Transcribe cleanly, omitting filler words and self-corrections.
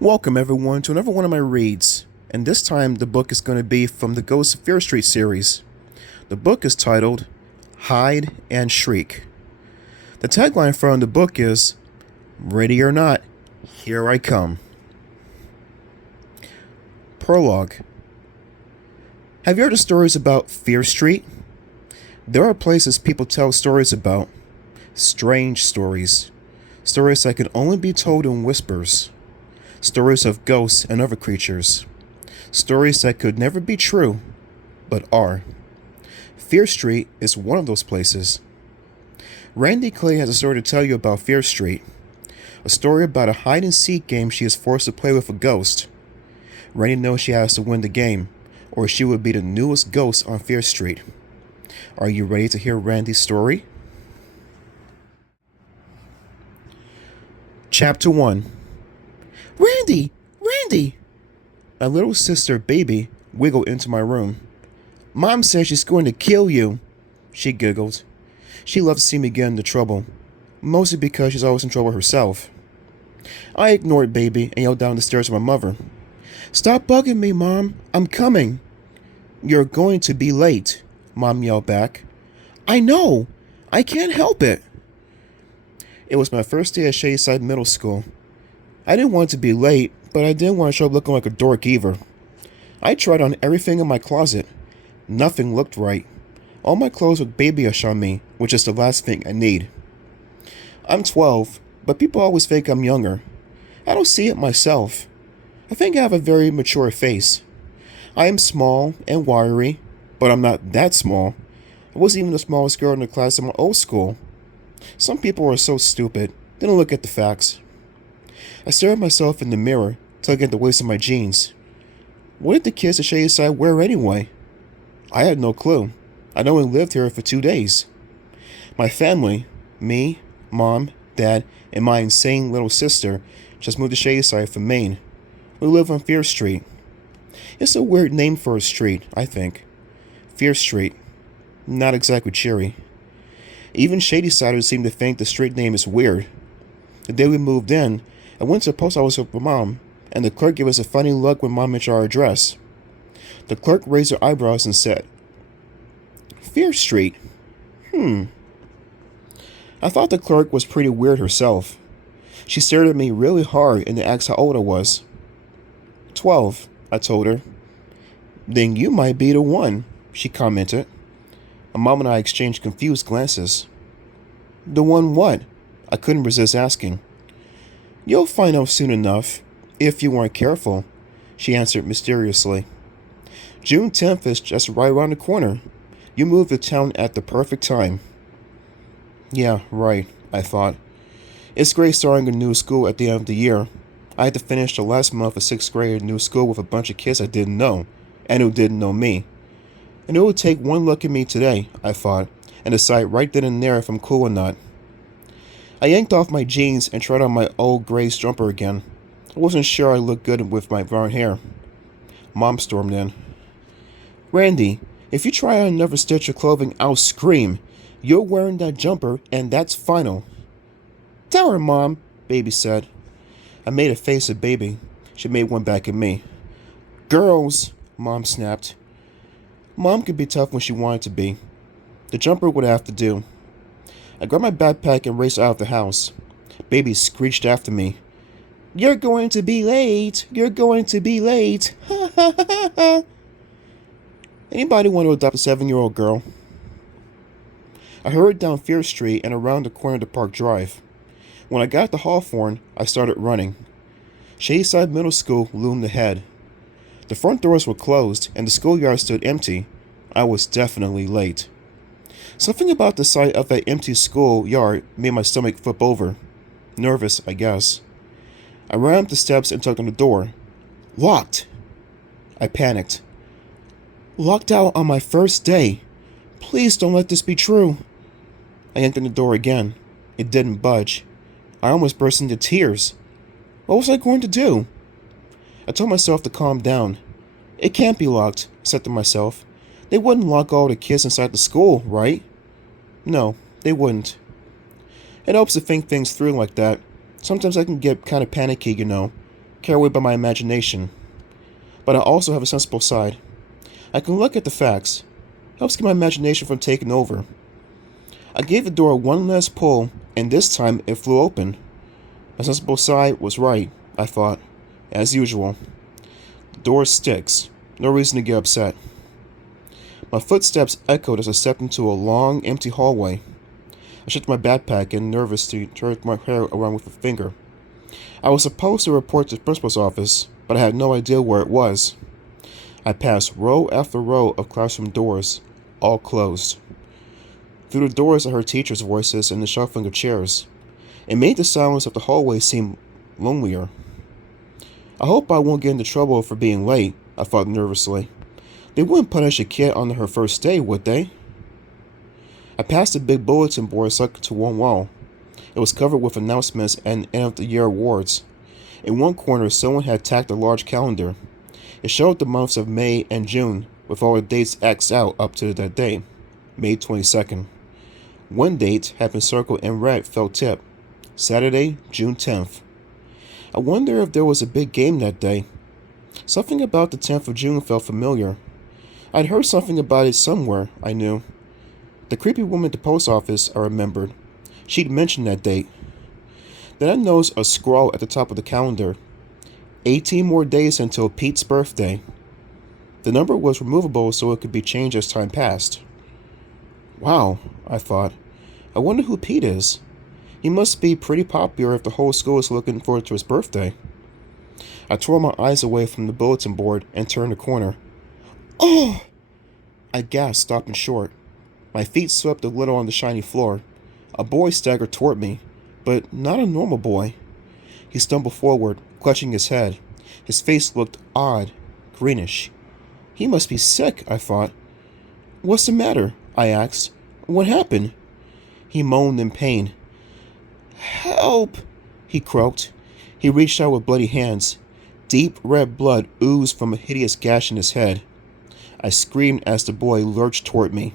Welcome everyone to another one of my reads, and this time the book is going to be from the Ghosts of Fear Street series. The book is titled Hide and Shriek. The tagline from the book is, "Ready or not, here I come." Prologue. Have you heard the stories about Fear Street? There are places people tell stories about. Strange stories. Stories that can only be told in whispers. Stories of ghosts and other creatures. Stories that could never be true, but are. Fear Street is one of those places. Randy Clay has a story to tell you about Fear Street. A story about a hide-and-seek game she is forced to play with a ghost. Randy knows she has to win the game, or she would be the newest ghost on Fear Street. Are you ready to hear Randy's story? Chapter 1. Randy! Randy! My little sister, Baby, wiggled into my room. Mom says she's going to kill you, she giggled. She loved to see me get into trouble, mostly because she's always in trouble herself. I ignored Baby and yelled down the stairs to my mother. Stop bugging me, Mom. I'm coming. You're going to be late, Mom yelled back. I know. I can't help it. It was my first day at Shadyside Middle School. I didn't want to be late, but I didn't want to show up looking like a dork either. I tried on everything in my closet. Nothing looked right. All my clothes look babyish on me, which is the last thing I need. I'm 12, but people always think I'm younger. I don't see it myself. I think I have a very mature face. I am small and wiry, but I'm not that small. I wasn't even the smallest girl in the class in my old school. Some people are so stupid, they don't look at the facts. I stare at myself in the mirror, tugging at the waist of my jeans. What did the kids at Shadyside wear anyway? I had no clue. I'd only lived here for 2 days. My family, me, Mom, Dad, and my insane little sister, just moved to Shadyside from Maine. We live on Fear Street. It's a weird name for a street, I think. Fear Street. Not exactly cheery. Even Shadysiders seem to think the street name is weird. The day we moved in, I went to the post office with Mom, and the clerk gave us a funny look when Mom mentioned our address. The clerk raised her eyebrows and said, Fear Street? I thought the clerk was pretty weird herself. She stared at me really hard and then asked how old I was. 12, I told her. Then you might be the one, she commented. My mom and I exchanged confused glances. The one what? I couldn't resist asking. You'll find out soon enough, if you weren't careful, she answered mysteriously. June 10th is just right around the corner. You moved to town at the perfect time. Yeah, right, I thought. It's great starting a new school at the end of the year. I had to finish the last month of 6th grade at a new school with a bunch of kids I didn't know, and who didn't know me. And it would take one look at me today, I thought, and decide right then and there if I'm cool or not. I yanked off my jeans and tried on my old gray jumper again. I wasn't sure I looked good with my brown hair. Mom stormed in. Randy, if you try on another stitch of clothing, I'll scream. You're wearing that jumper, and that's final. Tell her, Mom, Baby said. I made a face at Baby. She made one back at me. Girls, Mom snapped. Mom could be tough when she wanted to be. The jumper would have to do. I grabbed my backpack and raced out of the house. Baby screeched after me. You're going to be late. You're going to be late. Ha ha ha ha. Anybody want to adopt a 7-year-old girl? I hurried down Fear Street and around the corner to Park Drive. When I got to Hawthorne, I started running. Shadyside Middle School loomed ahead. The front doors were closed and the schoolyard stood empty. I was definitely late. Something about the sight of that empty schoolyard made my stomach flip over. Nervous, I guess. I ran up the steps and tugged on the door. Locked! I panicked. Locked out on my first day. Please don't let this be true. I yanked on the door again. It didn't budge. I almost burst into tears. What was I going to do? I told myself to calm down. It can't be locked, I said to myself. They wouldn't lock all the kids inside the school, right? No, they wouldn't. It helps to think things through like that. Sometimes I can get kind of panicky, you know. carried away by my imagination. But I also have a sensible side. I can look at the facts. Helps keep my imagination from taking over. I gave the door one last pull, and this time it flew open. My sensible side was right, I thought, as usual. The door sticks. No reason to get upset. My footsteps echoed as I stepped into a long, empty hallway. I shifted my backpack and nervously turned my hair around with a finger. I was supposed to report to the principal's office, but I had no idea where it was. I passed row after row of classroom doors, all closed. Through the doors I heard teachers' voices and the shuffling of chairs. It made the silence of the hallway seem lonelier. I hope I won't get into trouble for being late, I thought nervously. They wouldn't punish a kid on her first day, would they? I passed a big bulletin board stuck to one wall. It was covered with announcements and end-of-the-year awards. In one corner, someone had tacked a large calendar. It showed the months of May and June, with all the dates X'd out up to that day, May 22nd. One date had been circled in red felt tip, Saturday, June 10th. I wonder if there was a big game that day. Something about the 10th of June felt familiar. I'd heard something about it somewhere, I knew. The creepy woman at the post office, I remembered. She'd mentioned that date. Then I noticed a scrawl at the top of the calendar. 18 more days until Pete's birthday. The number was removable so it could be changed as time passed. Wow, I thought. I wonder who Pete is. He must be pretty popular if the whole school is looking forward to his birthday. I tore my eyes away from the bulletin board and turned the corner. Oh! I gasped, stopping short. My feet swept a little on the shiny floor. A boy staggered toward me, but not a normal boy. He stumbled forward, clutching his head. His face looked odd, greenish. He must be sick, I thought. What's the matter? I asked. What happened? He moaned in pain. Help! He croaked. He reached out with bloody hands. Deep red blood oozed from a hideous gash in his head. I screamed as the boy lurched toward me.